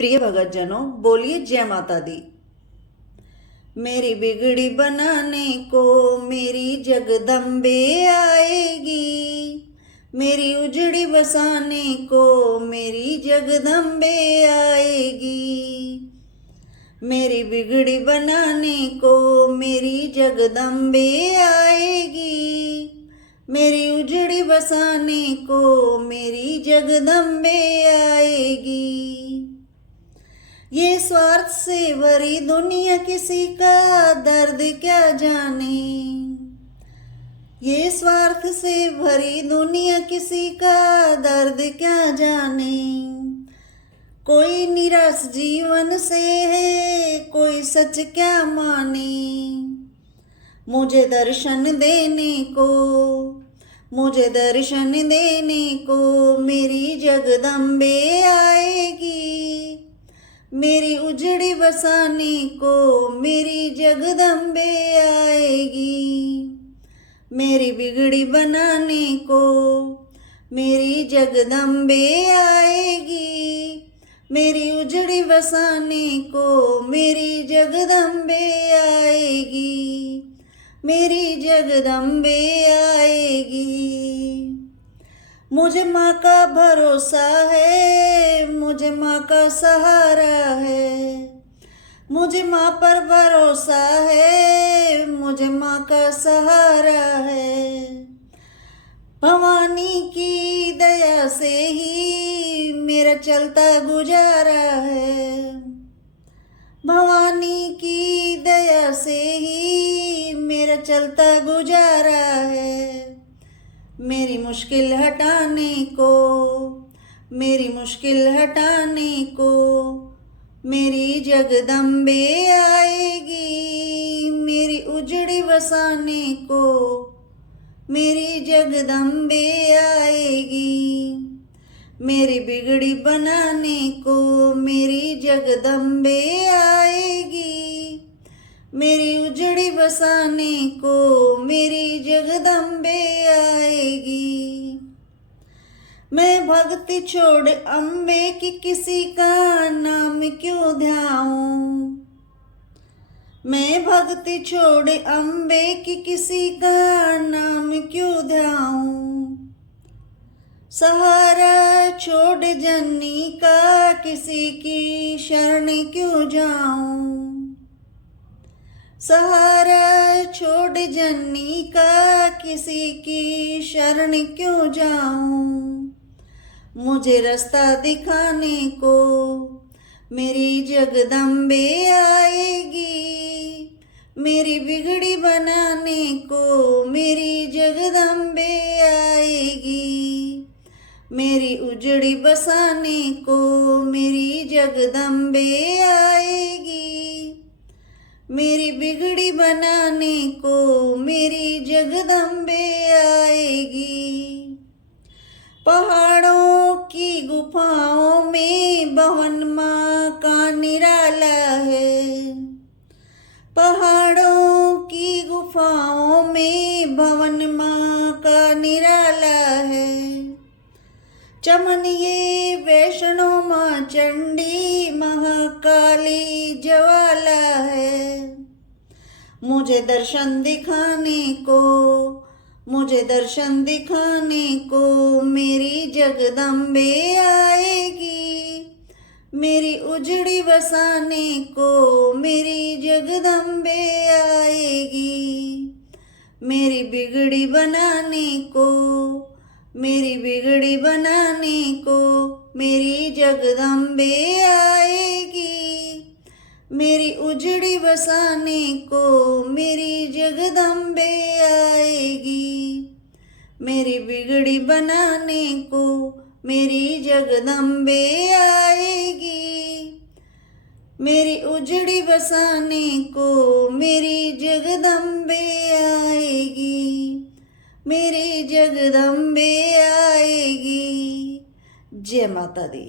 प्रिय भगतजनों, बोलिए जय माता दी। मेरी बिगड़ी बनाने को मेरी जगदम्बे आएगी, मेरी उजड़ी बसाने को मेरी जगदम्बे आएगी। मेरी बिगड़ी बनाने को मेरी जगदम्बे आएगी, मेरी उजड़ी बसाने को मेरी जगदम्बे आएगी। ये स्वार्थ से भरी दुनिया किसी का दर्द क्या जाने, ये स्वार्थ से भरी दुनिया किसी का दर्द क्या जाने। कोई निराश जीवन से है, कोई सच क्या माने। मुझे दर्शन देने को, मुझे दर्शन देने को मेरी जगदम्बे आएगी, मेरी उजड़ी बसाने को मेरी जगदम्बे आएगी। मेरी बिगड़ी बनाने को मेरी जगदम्बे आएगी, मेरी उजड़ी बसाने को मेरी जगदम्बे आएगी, मेरी जगदम्बे आएगी। मुझे माँ का भरोसा है, मुझे माँ का सहारा है, मुझे माँ पर भरोसा है, मुझे माँ का सहारा है। भवानी की दया से ही मेरा चलता गुजारा है, भवानी की दया से ही मेरा चलता गुजारा है। मेरी मुश्किल हटाने को, मेरी मुश्किल हटाने को मेरी जगदम्बे आएगी, मेरी उजड़ी बसाने को मेरी जगदम्बे आएगी। मेरी बिगड़ी बनाने को मेरी जगदम्बे आएगी, मेरी उजड़ी बसाने को मेरी जगदम्बे आएगी। मैं भक्ति छोड़ अम्बे की किसी का नाम क्यों ध्याऊं, मैं भक्ति छोड़ अम्बे की किसी का नाम क्यों ध्याऊं। सहारा छोड़ जननी का किसी की शरण क्यों जाऊं, सहारा छोड़ जननी का किसी की शरण क्यों जाऊं। मुझे रास्ता दिखाने को मेरी जगदम्बे आएगी, मेरी बिगड़ी बनाने को मेरी जगदम्बे आएगी, मेरी उजड़ी बसाने को मेरी जगदम्बे आएगी, मेरी बिगड़ी बनाने को मेरी जगदम्बे आएगी। पहाड़ों की गुफाओं में भवन माँ का निराला है, पहाड़ों की गुफाओं में भवन माँ का निराला है। चमन ये वैष्णो माँ चंडी महाकाली ज्वाला है। मुझे दर्शन दिखाने को, मुझे दर्शन दिखाने को मेरी जगदम्बे आएगी, मेरी उजड़ी बसाने को मेरी जगदम्बे आएगी। मेरी बिगड़ी बनाने को, मेरी बिगड़ी बनाने को मेरी जगदम्बे आएगी, मेरी उजड़ी बसाने को मेरी जगदम्बे आएगी। मेरी बिगड़ी बनाने को मेरी जगदम्बे आएगी, मेरी उजड़ी बसाने को मेरी जगदम्बे आएगी, मेरी जगदम्बे आएगी। जय माता दी।